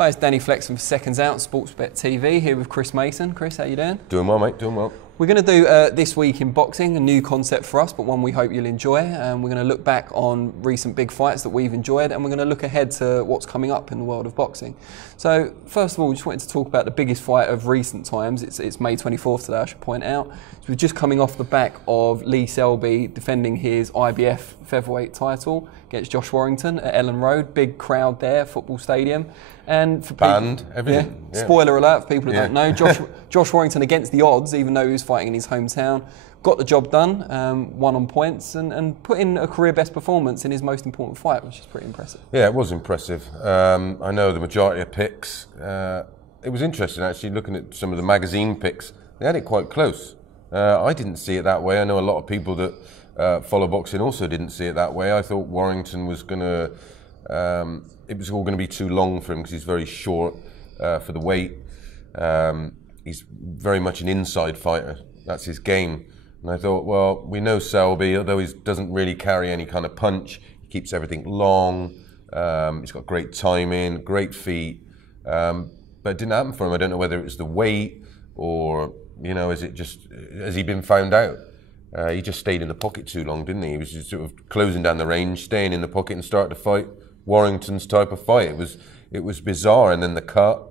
Hi, it's Danny Flexon for Seconds Out, Sportsbet TV, here with Chris Mason. Chris, how you doing? Doing well, mate, doing well. We're going to do This Week in Boxing, a new concept for us, but one we hope you'll enjoy. We're going to look back on recent big fights that we've enjoyed, and we're going to look ahead to what's coming up in the world of boxing. So, first of all, we just wanted to talk about the biggest fight of recent times. It's May 24th today, I should point out. So we're just coming off the back of Lee Selby defending his IBF featherweight title against Josh Warrington at Ellen Road. Big crowd there, football stadium. And for banned, everything. Yeah, spoiler alert for people who don't know, Josh Warrington against the odds, even though he was fighting in his hometown, got the job done, won on points, and put in a career best performance in his most important fight, which is pretty impressive. Yeah, it was impressive. I know the majority of picks. It was interesting actually looking at some of the magazine picks. They had it quite close. I didn't see it that way. I know a lot of people that follow boxing also didn't see it that way. I thought Warrington was going to. It was all going to be too long for him because he's very short for the weight. He's very much an inside fighter. That's his game. And I thought, well, we know Selby, although he doesn't really carry any kind of punch, he keeps everything long. He's got great timing, great feet. But it didn't happen for him. I don't know whether it was the weight or, you know, has he been found out? He just stayed in the pocket too long, didn't he? He was just sort of closing down the range, staying in the pocket and starting to fight Warrington's type of fight. It was bizarre. And then the cut,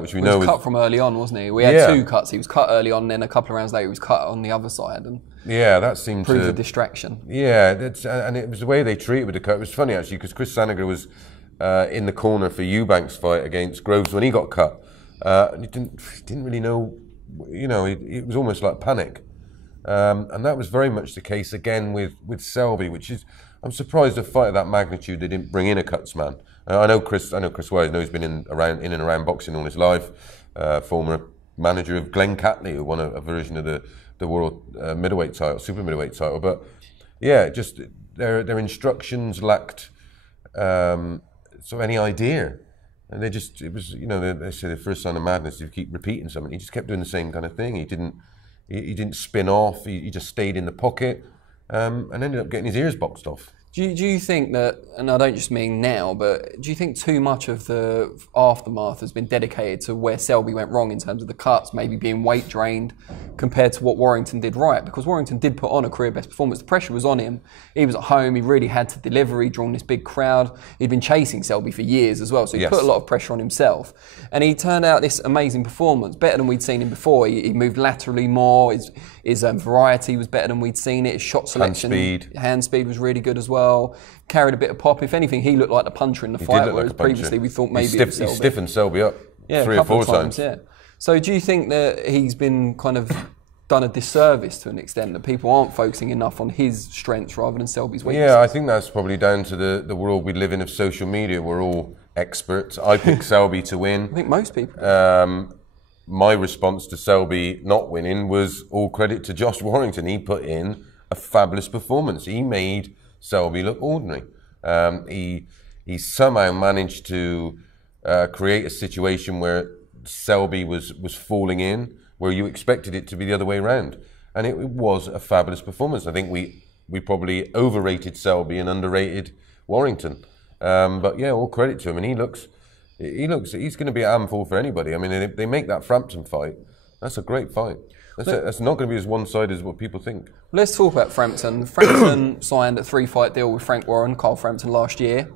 which we know was cut from early on, wasn't he? We had two cuts. He was cut early on, and then a couple of rounds later he was cut on the other side, and that seemed to prove a distraction. Yeah, and it was the way they treated with the cut. It was funny actually because Chris Sanager was in the corner for Eubank's fight against Groves when he got cut. And he didn't really know. You know, it was almost like panic, and that was very much the case again with Selby, which is. I'm surprised a fight of that magnitude they didn't bring in a cuts man. I know Chris Wise. I know he's been in and around boxing all his life. Former manager of Glenn Catley, who won a version of the world middleweight title, super middleweight title. But yeah, just their instructions lacked sort of any idea, and it was they say the first sign of madness. You keep repeating something. He just kept doing the same kind of thing. He didn't spin off. He just stayed in the pocket. And ended up getting his ears boxed off. Do you think that, and I don't just mean now, but do you think too much of the aftermath has been dedicated to where Selby went wrong in terms of the cuts, maybe being weight drained, compared to what Warrington did right? Because Warrington did put on a career best performance. The pressure was on him. He was at home. He really had to deliver. He'd drawn this big crowd. He'd been chasing Selby for years as well, so he put a lot of pressure on himself. And he turned out this amazing performance, better than we'd seen him before. He moved laterally more. His variety was better than we'd seen it. His shot selection, hand speed was really good as well. Carried a bit of pop. If anything, he looked like the puncher in the fight, whereas previously we thought maybe it was Selby. He stiffened Selby up 3 or 4 times. Yeah. So do you think that he's been kind of done a disservice to an extent, that people aren't focusing enough on his strengths rather than Selby's weaknesses? Yeah, I think that's probably down to the world we live in of social media. We're all experts. I picked Selby to win. I think most people. My response to Selby not winning was all credit to Josh Warrington. He put in a fabulous performance. He made Selby look ordinary. He somehow managed to create a situation where Selby was falling in, where you expected it to be the other way around. And it was a fabulous performance. I think we probably overrated Selby and underrated Warrington. But yeah, all credit to him. And he's going to be a handful for anybody. I mean, if they make that Frampton fight, that's a great fight. That's not going to be as one-sided as what people think. Let's talk about Frampton. Frampton signed a 3-fight deal with Frank Warren, Carl Frampton, last year.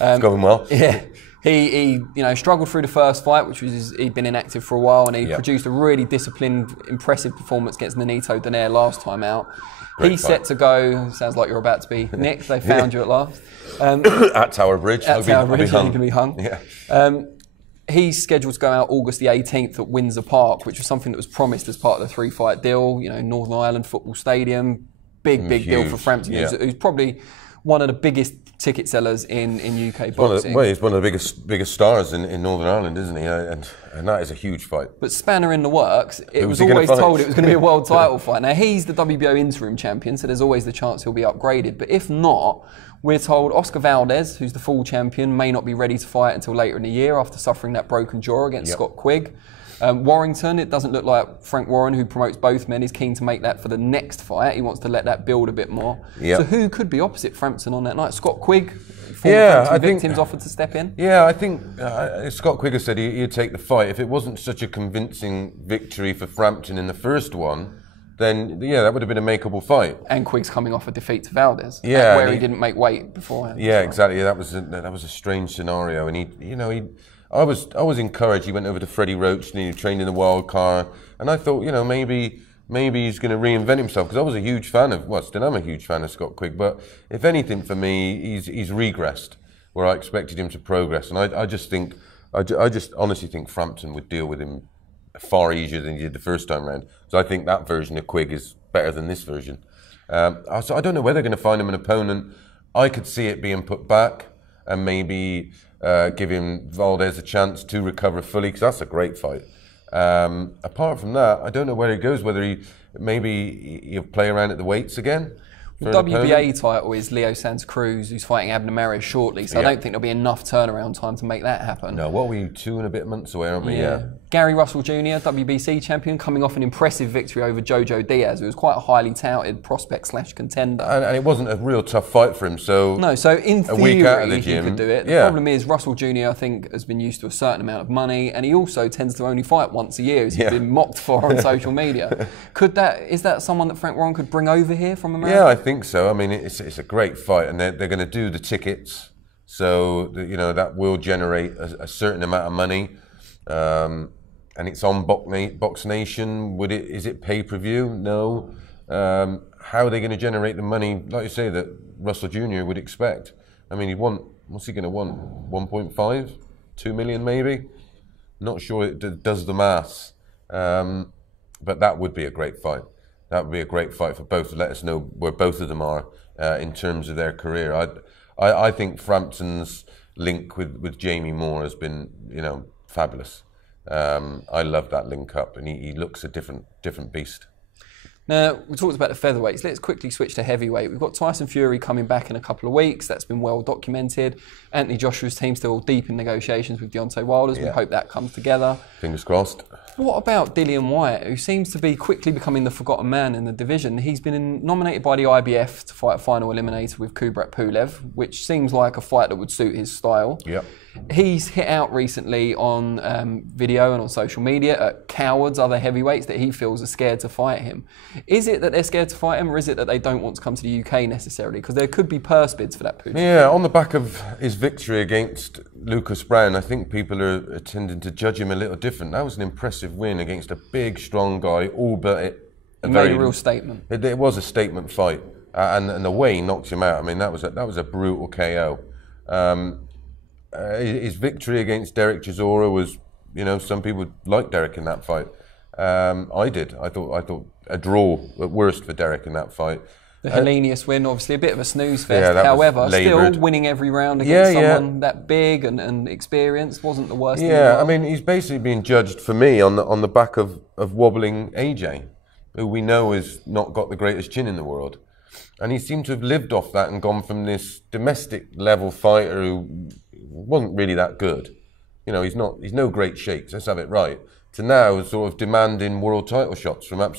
It's going well. Yeah. He struggled through the first fight, which was he'd been inactive for a while, and he produced a really disciplined, impressive performance against Nonito Donaire last time out. He's set to go. Sounds like you're about to be nicked. They found you at last. At Tower Bridge. At Tower Bridge, you can be hung. Yeah. He's scheduled to go out August the 18th at Windsor Park, which was something that was promised as part of the 3-fight deal. Northern Ireland Football Stadium, big deal for Frampton. Yeah. Who's probably one of the biggest ticket sellers in UK boxing. He's one of the biggest stars in Northern Ireland, isn't he? And that is a huge fight. But spanner in the works, it was always told it was going to be a world title fight. Now, he's the WBO interim champion, so there's always the chance he'll be upgraded. But if not, We're told Oscar Valdez, who's the full champion, may not be ready to fight until later in the year after suffering that broken jaw against Scott Quigg. Warrington, it doesn't look like Frank Warren, who promotes both men, is keen to make that for the next fight. He wants to let that build a bit more. So who could be opposite Frampton on that night? Scott Quigg, former victims offered to step in? Yeah, I think Scott Quigg said he'd take the fight. If it wasn't such a convincing victory for Frampton in the first one, then that would have been a makeable fight. And Quigg's coming off a defeat to Valdez, where he didn't make weight beforehand. Yeah, exactly. That was a strange scenario, and I was encouraged. He went over to Freddie Roach and he trained in the wild card, and I thought, maybe he's going to reinvent himself, because I was a huge fan of, still am a huge fan of Scott Quigg, but if anything for me, he's regressed where I expected him to progress, and I just honestly think Frampton would deal with him far easier than he did the first time round. So I think that version of Quigg is better than this version. So I don't know where they're going to find him an opponent. I could see it being put back and maybe giving Valdez a chance to recover fully, because that's a great fight. Apart from that, I don't know where he goes, whether he'll play around at the weights again. The WBA title is Leo Santa Cruz, who's fighting Abner Mares shortly, so I don't think there'll be enough turnaround time to make that happen. No, what are we, 2 and a bit months away, aren't we? Yeah. Gary Russell Jr., WBC champion, coming off an impressive victory over Jojo Diaz, who was quite a highly touted prospect/contender. And it wasn't a real tough fight for him, so... No, so in theory, a week out of the gym, he could do it. The problem is Russell Jr., I think, has been used to a certain amount of money, and he also tends to only fight once a year, as he's been mocked for on social media. Is that someone that Frank Warren could bring over here from America? Yeah, I think so. I mean, it's a great fight, and they're going to do the tickets, so that will generate a certain amount of money. And it's on Box Nation. Is it pay-per-view? No. How are they going to generate the money, like you say, that Russell Jr. would expect? I mean, what's he going to want? 1.5? 2 million maybe? Not sure it does the maths. But that would be a great fight. That would be a great fight for both. Let us know where both of them are in terms of their career. I think Frampton's link with Jamie Moore has been, fabulous. I love that link up, and he looks a different beast. Now, we talked about the featherweights. Let's quickly switch to heavyweight. We've got Tyson Fury coming back in a couple of weeks. That's been well documented. Anthony Joshua's team still deep in negotiations with Deontay Wilder. We hope that comes together. Fingers crossed. What about Dillian Whyte, who seems to be quickly becoming the forgotten man in the division? He's been nominated by the IBF to fight a final eliminator with Kubrat Pulev, which seems like a fight that would suit his style. Yep. He's hit out recently on video and on social media at cowards, other heavyweights that he feels are scared to fight him. Is it that they're scared to fight him, or is it that they don't want to come to the UK necessarily? Because there could be purse bids for that Pulev. Yeah, on the back of his victory against Lucas Brown, I think people are tending to judge him a little different. That was an impressive win against a big, strong guy, all but he made a real statement. It was a statement fight, and the way he knocked him out, I mean, that was a brutal KO. His victory against Derek Chisora was, some people liked Derek in that fight. I did. I thought a draw at worst for Derek in that fight. The Helenius win, obviously a bit of a snooze fest. However, still winning every round against someone that big and experienced wasn't the worst. Yeah, I mean, he's basically being judged for me on the back of wobbling AJ, who we know has not got the greatest chin in the world. And he seemed to have lived off that and gone from this domestic level fighter who wasn't really that good. He's no great shakes, let's have it right, to now sort of demanding world title shots from on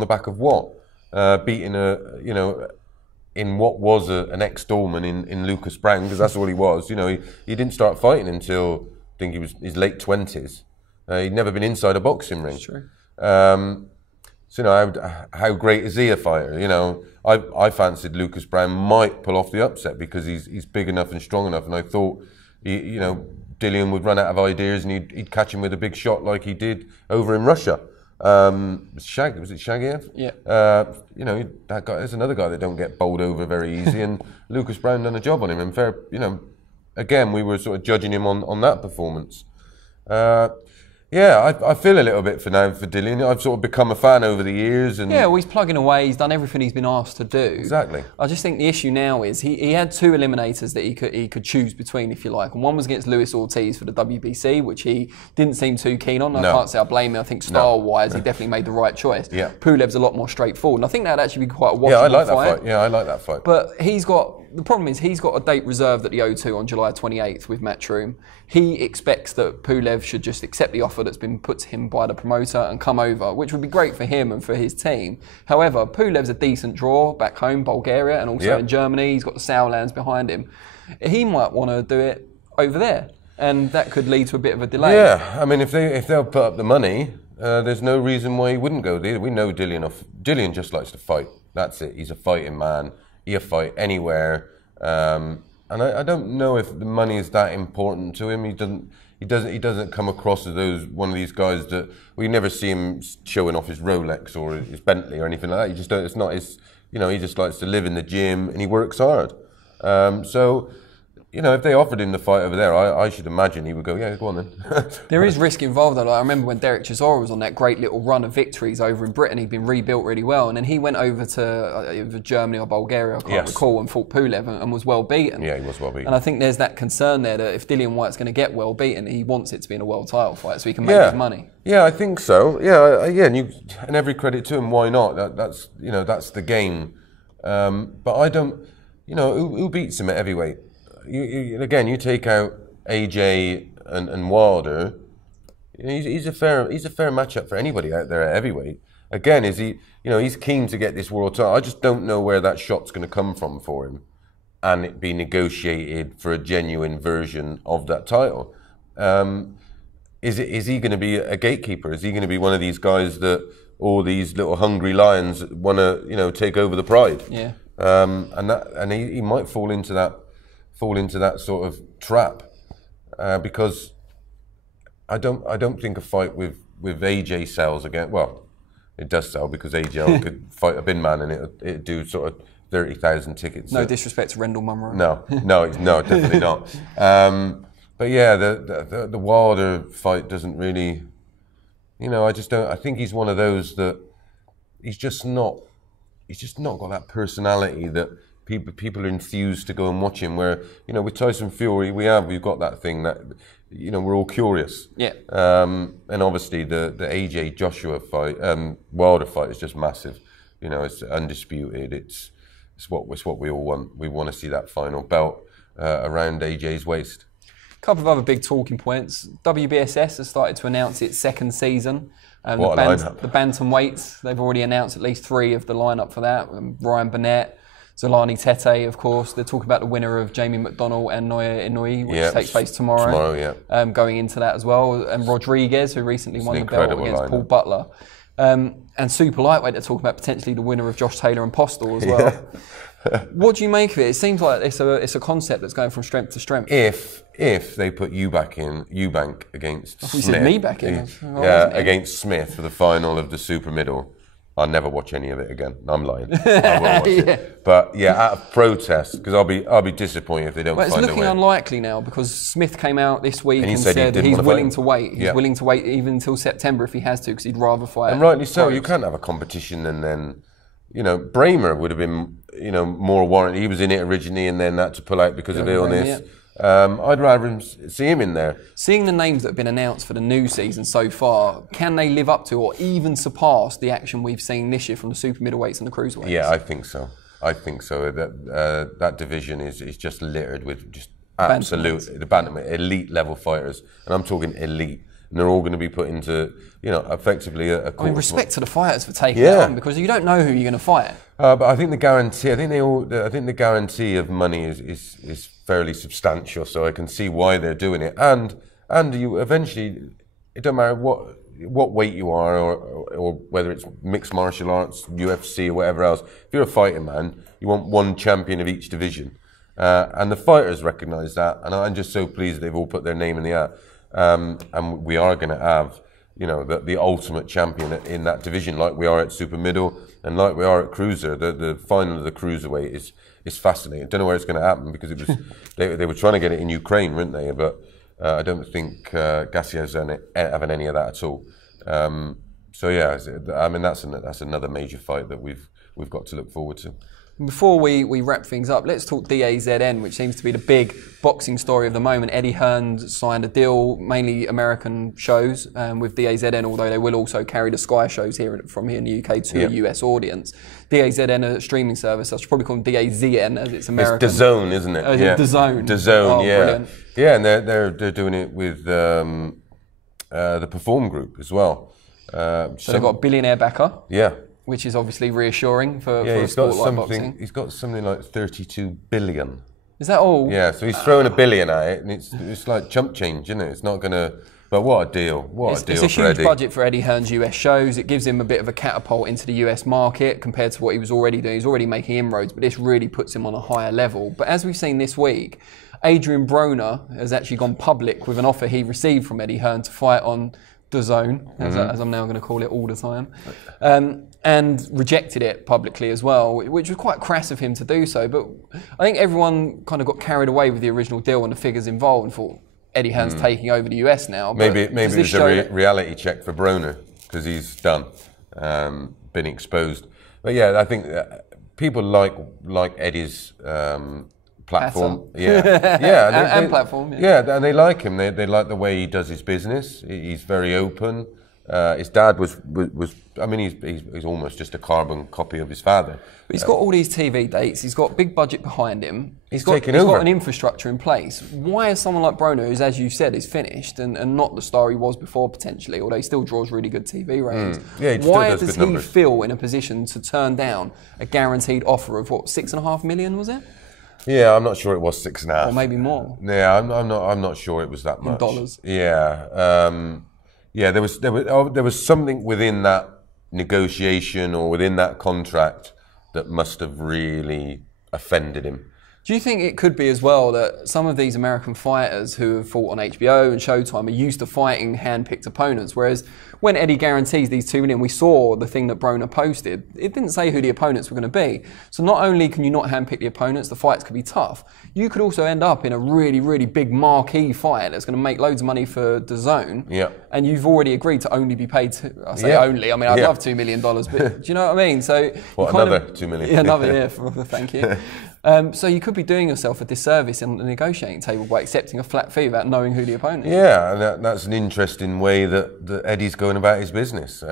the back of what? Beating in what was an ex-Dolman in Lucas Brown, because that's all he was. He didn't start fighting until I think he was his late 20s. He'd never been inside a boxing ring. That's true. So how great is he a fighter? I fancied Lucas Brown might pull off the upset because he's big enough and strong enough, and I thought Dillian would run out of ideas and he'd catch him with a big shot like he did over in Russia. Was it Shagiev? Yeah. That guy. There's another guy that don't get bowled over very easy, and Lucas Brown done a job on him. And again, we were sort of judging him on that performance. Yeah, I feel a little bit for Dillian. I've sort of become a fan over the years. And yeah, well, he's plugging away. He's done everything he's been asked to do. Exactly. I just think the issue now is he had 2 eliminators that he could choose between, if you like. And one was against Luis Ortiz for the WBC, which he didn't seem too keen on. I can't say I blame him. I think style-wise, he definitely made the right choice. Yeah. Pulev's a lot more straightforward. And I think that'd actually be quite a watchable Yeah, I like fight. that fight. Yeah, I like that fight. But the problem is he's got a date reserved at the O2 on July 28th with Matchroom. He expects that Pulev should just accept the offer that's been put to him by the promoter and come over, which would be great for him and for his team. However, Pulev's a decent draw back home, Bulgaria, and also in Germany. He's got the Sauerlands behind him. He might want to do it over there, and that could lead to a bit of a delay. Yeah, I mean, if they'll put up the money, there's no reason why he wouldn't go there. We know Dillian. Dillian just likes to fight. That's it. He's a fighting man. He'll fight anywhere. And I don't know if the money is that important to him. He doesn't come across as one of these guys that we never see him showing off his Rolex or his Bentley or anything like that. You just don't. It's not his. He just likes to live in the gym and he works hard. So, if they offered him the fight over there, I should imagine he would go, yeah, go on then. There is risk involved though. Like, I remember when Derek Chisora was on that great little run of victories over in Britain, he'd been rebuilt really well, and then he went over to Germany or Bulgaria, I can't recall, and fought Pulev and was well beaten. Yeah, he was well beaten. And I think there's that concern there that if Dillian Whyte's going to get well beaten, he wants it to be in a world title fight so he can make his money. Yeah, I think so. Yeah, and every credit to him. Why not? That's the game. But I don't. Who beats him at heavyweight? You take out AJ and Wilder. He's a fair matchup for anybody out there at heavyweight. Again, is he? He's keen to get this world title. I just don't know where that shot's going to come from for him, and it be negotiated for a genuine version of that title. Is he going to be a gatekeeper? Is he going to be one of these guys that all these little hungry lions want to take over the pride? Yeah. And he might fall into that sort of trap because I don't think a fight with AJ sells again. Well, it does sell because AJ could fight a bin man and it'd do sort of 30,000 tickets. No disrespect to Rendell Munro. No, definitely not. But yeah, the Wilder fight doesn't really. I just don't. I think he's one of those that he's just not got that personality that people are enthused to go and watch him. Where with Tyson Fury, we've got that thing that we're all curious. Yeah. And obviously the AJ Joshua fight, Wilder fight is just massive. It's undisputed. It's what we all want. We want to see that final belt around AJ's waist. A couple of other big talking points. WBSS has started to announce its second season. The bantamweights, they've already announced at least 3 of the lineup for that. Ryan Burnett, Zolani Tete, of course. They're talking about the winner of Jamie McDonnell and Noya Inoue, which takes place tomorrow. Going into that as well. And Rodriguez, who recently won the belt against Paul Butler. And super lightweight, they're talking about potentially the winner of Josh Taylor and Postal as well. What do you make of it? It seems like it's a concept that's going from strength to strength. If they put Eubank against Smith, said me back in. Against Smith for the final of the super middle, I'll never watch any of it again. I'm lying. I won't watch it. But out of protest, because I'll be disappointed if they don't find a way. It's looking unlikely now because Smith came out this week and said he's willing to wait. He's willing to wait even until September if he has to, because he'd rather fight. And rightly so. You can't have a competition and then. Bramer would have been, more warranted. He was in it originally and then had to pull out because of illness. I'd rather see him in there. Seeing the names that have been announced for the new season so far, can they live up to or even surpass the action we've seen this year from the super middleweights and the cruiserweights? Yeah, I think so. That division is just littered with just absolute bantamweight elite level fighters, and I'm talking elite. And they're all going to be put into, effectively a court. Respect to the fighters for taking it on, because you don't know who you're going to fight. But I think the guarantee of money is fairly substantial. So I can see why they're doing it. And you eventually, it don't matter what weight you are, or whether it's mixed martial arts, UFC, or whatever else. If you're a fighting man, you want one champion of each division, and the fighters recognise that. And I'm just so pleased they've all put their name in the hat. And we are going to have, the ultimate champion in that division, like we are at super middle and like we are at cruiser. The final of the cruiserweight is fascinating. I don't know where it's going to happen because it was they were trying to get it in Ukraine, weren't they? But I don't think Gassier's having any of that at all. So yeah, I mean that's another major fight that we've got to look forward to. Before we wrap things up, let's talk DAZN, which seems to be the big boxing story of the moment. Eddie Hearn signed a deal, mainly American shows, with DAZN, although they will also carry the Sky shows from here in the UK to a US audience. DAZN, a streaming service, I should probably call them DAZN as it's American. It's DAZN, isn't it? DAZN. DAZN, yeah. Brilliant. Yeah, and they're doing it with the Perform Group as well. So they've got a billionaire backer. Yeah. Which is obviously reassuring for a sport like boxing. He's got something like 32 billion. Is that all? Yeah, so he's throwing $1 billion at it, and it's like chump change, isn't it? It's not going to... But what a deal. It's a huge budget for Eddie Hearn's US shows. It gives him a bit of a catapult into the US market compared to what he was already doing. He's already making inroads, but this really puts him on a higher level. But as we've seen this week, Adrian Broner has actually gone public with an offer he received from Eddie Hearn to fight on DAZN, as I'm now going to call it all the time, and rejected it publicly as well, which was quite crass of him to do so. But I think everyone kind of got carried away with the original deal and the figures involved and thought Eddie Hearn's taking over the US now. Maybe it was a reality check for Broner because he's done, been exposed. But yeah, I think people like Eddie's platform, and platform, and they like him. They like the way he does his business. He's very open. His dad was I mean, he's almost just a carbon copy of his father. But he's got all these TV dates. He's got a big budget behind him. He's got an infrastructure in place. Why is someone like Broner, who's, as you said, is finished and not the star he was before potentially, although he still draws really good TV ratings? Why does he feel in a position to turn down a guaranteed offer of what, $6.5 million was it? Yeah, I'm not sure it was 6.5, or maybe more. Yeah, I'm not sure it was that much in dollars. Yeah, there was something within that negotiation or within that contract that must have really offended him. Do you think it could be as well that some of these American fighters who have fought on HBO and Showtime are used to fighting hand-picked opponents, whereas when Eddie guarantees these $2 million, we saw the thing that Broner posted. It didn't say who the opponents were going to be. So not only can you not handpick the opponents, the fights could be tough. You could also end up in a really, really big marquee fight that's going to make loads of money for DAZN. Yeah. And you've already agreed to only be paid. Only. I mean, I'd love $2 million, but do you know what I mean? So another $2 million. Yeah, another. Thank you. So you could be doing yourself a disservice in the negotiating table by accepting a flat fee without knowing who the opponent is. Yeah, and that's an interesting way that Eddie's going about his business.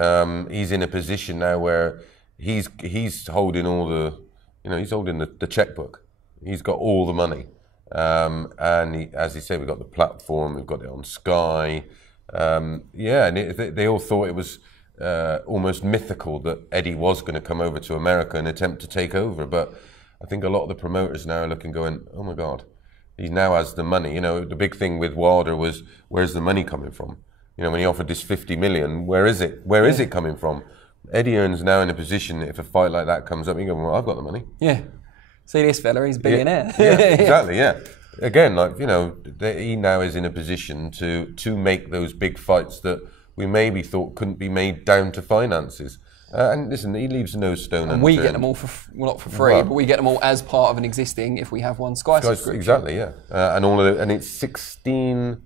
He's in a position now where he's holding all the, he's holding the checkbook. He's got all the money, and as he said, we've got the platform, we've got it on Sky. And they all thought it was almost mythical that Eddie was going to come over to America and attempt to take over, but I think a lot of the promoters now are looking, going, oh my God, he now has the money. The big thing with Wilder was, where's the money coming from? When he offered this $50 million, where is it? Where is it coming from? Eddie Hearn's now in a position that if a fight like that comes up, he goes, well, I've got the money. Yeah. See this fella, he's a billionaire. Yeah, exactly, yeah. Again, he now is in a position to make those big fights that we maybe thought couldn't be made down to finances. And listen, he leaves no stone unturned. And we get them all not for free, but we get them all as part of an existing, if we have one, Sky subscription. Exactly, yeah. And it's 16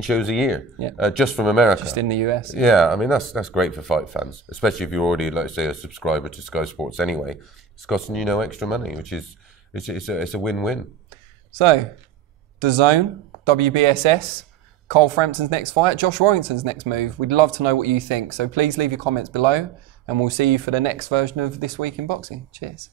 shows a year, just from America. Just in the US. Yeah, I mean, that's great for fight fans, especially if you're already, like say, a subscriber to Sky Sports anyway. It's costing you no extra money, which is it's a win-win. So, DAZN, WBSS, Cole Frampton's next fight, Josh Warrington's next move. We'd love to know what you think, so please leave your comments below, and we'll see you for the next version of This Week in Boxing. Cheers.